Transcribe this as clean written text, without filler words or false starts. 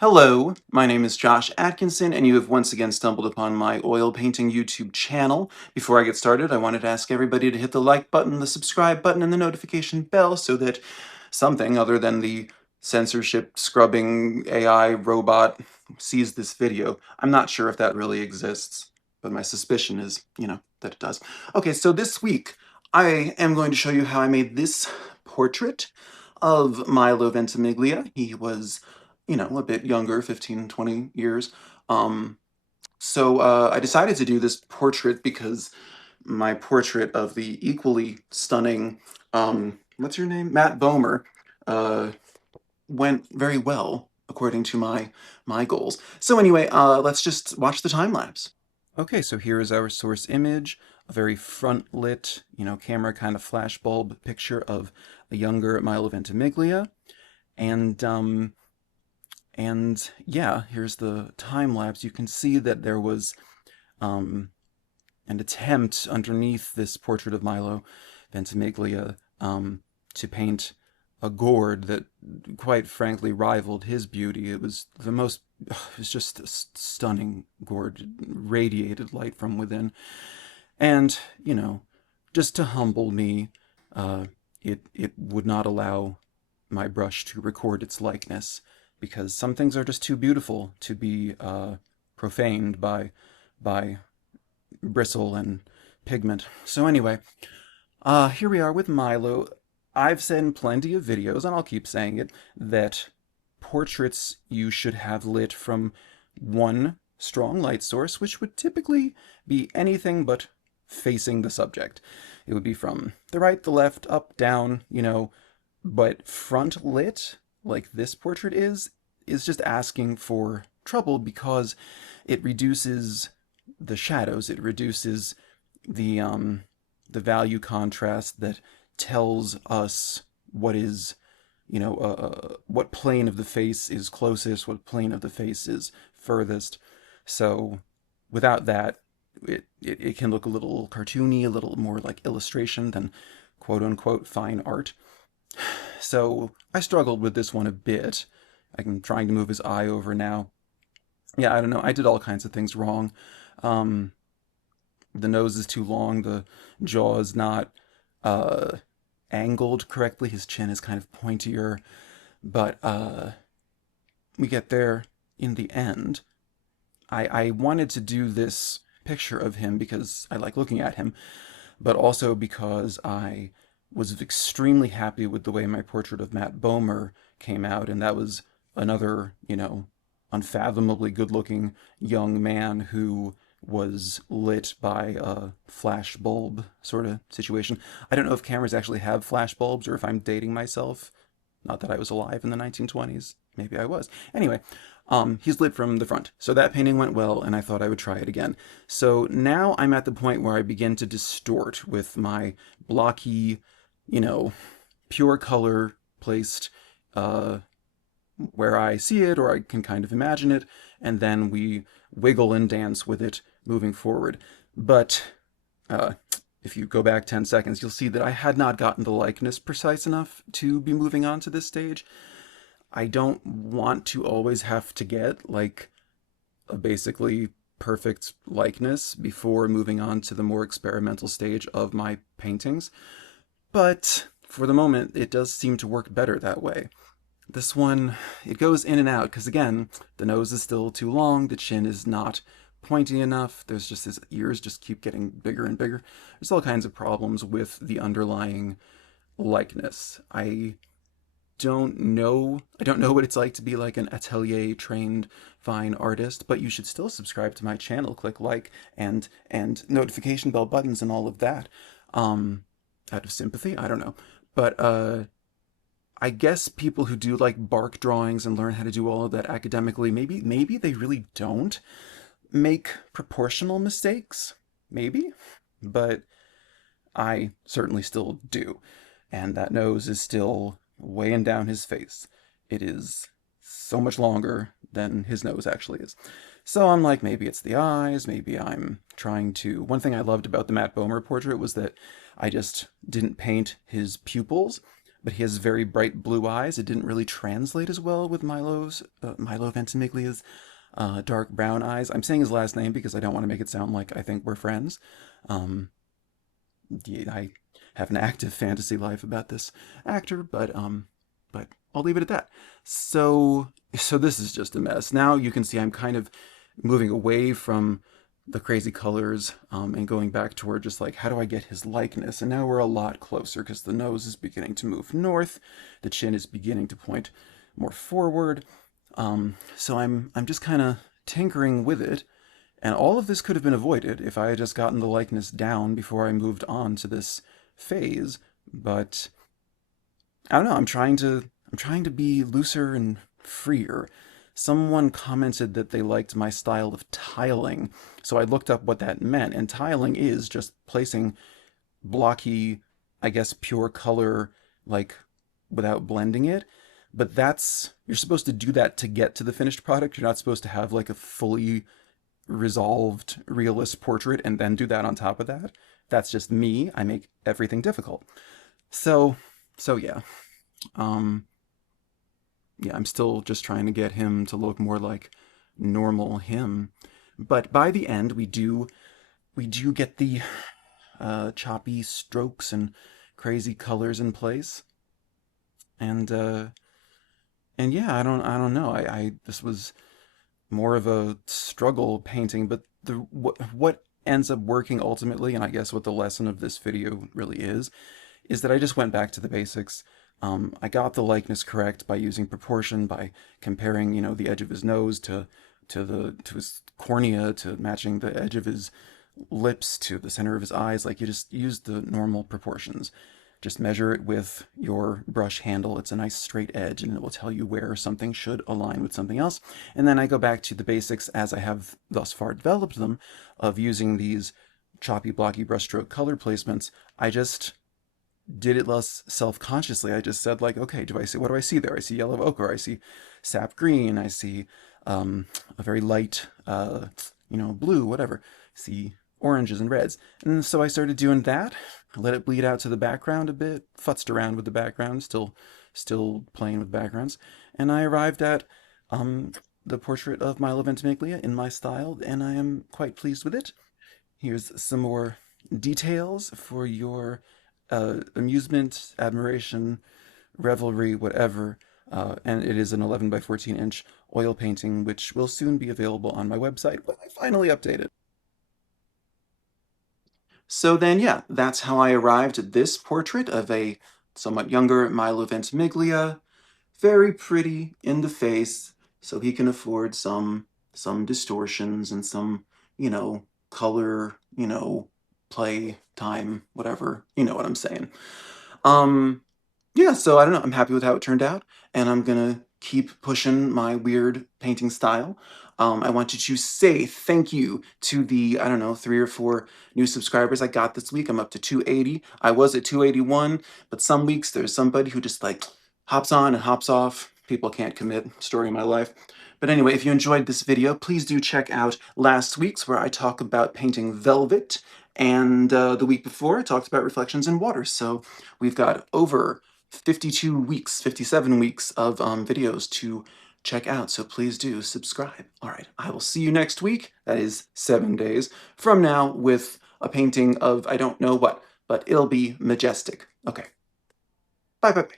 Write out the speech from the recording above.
Hello, my name is Josh Atkinson, and you have once again stumbled upon my oil painting YouTube channel. Before I get started, I wanted to ask everybody to hit the like button, the subscribe button, and the notification bell so that something other than the censorship scrubbing AI robot sees this video. I'm not sure if that really exists, but my suspicion is, that it does. Okay, so this week I am going to show you how I made this portrait of Milo Ventimiglia. He was a bit younger, 15, 20 years. So I decided to do this portrait because my portrait of the equally stunning, what's your name? Matt Bomer, uh, went very well according to my goals. So anyway, let's just watch the time lapse. Okay, so here is our source image, a very front lit, camera kind of flashbulb picture of a younger Milo Ventimiglia. And yeah, here's the time lapse. You can see that there was um, an attempt underneath this portrait of Milo Ventimiglia to paint a gourd that, quite frankly, rivaled his beauty. It was it was just a stunning gourd, radiated light from within. And, just to humble me, it would not allow my brush to record its likeness, because some things are just too beautiful to be profaned by bristle and pigment. So anyway, here we are with Milo. I've said in plenty of videos, and I'll keep saying it, that portraits you should have lit from one strong light source, which would typically be anything but facing the subject. It would be from the right, the left, up, down, but front lit, like this portrait is just asking for trouble, because it reduces the shadows, it reduces the value contrast that tells us what is, what plane of the face is closest, what plane of the face is furthest. So without that, it can look a little cartoony, a little more like illustration than quote unquote fine art. So I struggled with this one a bit. I'm trying to move his eye over now. Yeah, I don't know. I did all kinds of things wrong. Um, the nose is too long. The jaw is not uh, angled correctly. His chin is kind of pointier. But we get there in the end. I wanted to do this picture of him because I like looking at him, but also because I was extremely happy with the way my portrait of Matt Bomer came out, and that was another, unfathomably good-looking young man who was lit by a flash bulb sort of situation. I don't know if cameras actually have flash bulbs or if I'm dating myself. Not that I was alive in the 1920s. Maybe I was. Anyway, he's lit from the front. So that painting went well, and I thought I would try it again. So now I'm at the point where I begin to distort with my blocky, pure color placed where I see it or I can kind of imagine it, and then we wiggle and dance with it moving forward. But uh, if you go back 10 seconds, you'll see that I had not gotten the likeness precise enough to be moving on to this stage. I don't want to always have to get like a basically perfect likeness before moving on to the more experimental stage of my paintings, but for the moment it does seem to work better that way. This one, it goes in and out, because again, the nose is still too long, the chin is not pointy enough, there's just his ears just keep getting bigger and bigger. There's all kinds of problems with the underlying likeness. I don't know what it's like to be like an atelier trained fine artist, but you should still subscribe to my channel, click like and notification bell buttons and all of that. Out of sympathy, I don't know. But I guess people who do like bark drawings and learn how to do all of that academically, maybe they really don't make proportional mistakes. Maybe. But I certainly still do. And that nose is still weighing down his face. It is so much longer than his nose actually is. So I'm like, maybe it's the eyes, maybe I'm trying to... One thing I loved about the Matt Bomer portrait was that I just didn't paint his pupils, but he has very bright blue eyes. It didn't really translate as well with Milo Ventimiglia's dark brown eyes. I'm saying his last name because I don't want to make it sound like I think we're friends. Um, yeah, I have an active fantasy life about this actor, but I'll leave it at that. So this is just a mess. Now you can see I'm kind of moving away from the crazy colors and going back toward just like how do I get his likeness. And now we're a lot closer because the nose is beginning to move north, the chin is beginning to point more forward. So I'm just kind of tinkering with it, and all of this could have been avoided if I had just gotten the likeness down before I moved on to this phase. But I don't know. I'm trying to be looser and freer. Someone commented that they liked my style of tiling, so I looked up what that meant. And tiling is just placing blocky, I guess, pure color, like without blending it. But you're supposed to do that to get to the finished product. You're not supposed to have like a fully resolved realist portrait and then do that on top of that. That's just me. I make everything difficult. So, so yeah. Um, yeah, I'm still just trying to get him to look more like normal him. But by the end, we do get the choppy strokes and crazy colors in place. And and yeah, I don't know. I this was more of a struggle painting, but what ends up working ultimately, and I guess what the lesson of this video really is that I just went back to the basics. I got the likeness correct by using proportion, by comparing, the edge of his nose to his cornea, to matching the edge of his lips to the center of his eyes. Like you just use the normal proportions. Just measure it with your brush handle. It's a nice straight edge, and it will tell you where something should align with something else. And then I go back to the basics as I have thus far developed them, of using these choppy, blocky brushstroke color placements. I just did it less self-consciously. I just said like, okay, what do I see there? I see yellow ochre, I see sap green, I see a very light, blue, whatever. I see oranges and reds. And so I started doing that. I let it bleed out to the background a bit, futzed around with the background, still playing with backgrounds. And I arrived at the portrait of Milo Ventimiglia in my style, and I am quite pleased with it. Here's some more details for your amusement, admiration, revelry, whatever. And it is an 11 by 14 inch oil painting, which will soon be available on my website when I finally update it. So then, yeah, that's how I arrived at this portrait of a somewhat younger Milo Ventimiglia. Very pretty in the face, so he can afford some distortions and some, color, play time, whatever. You know what I'm saying. Um, yeah, so I don't know. I'm happy with how it turned out, and I'm gonna keep pushing my weird painting style. I wanted to say thank you to the, I don't know, 3 or 4 new subscribers I got this week. I'm up to 280. I was at 281, but some weeks there's somebody who just like hops on and hops off. People can't commit. Story of my life. But anyway, if you enjoyed this video, please do check out last week's, where I talk about painting velvet, and the week before I talked about reflections in water. So we've got over 52 weeks, 57 weeks of videos to check out, so please do subscribe. All right, I will see you next week. That is 7 days from now, with a painting of I don't know what, but it'll be majestic. Okay, bye bye.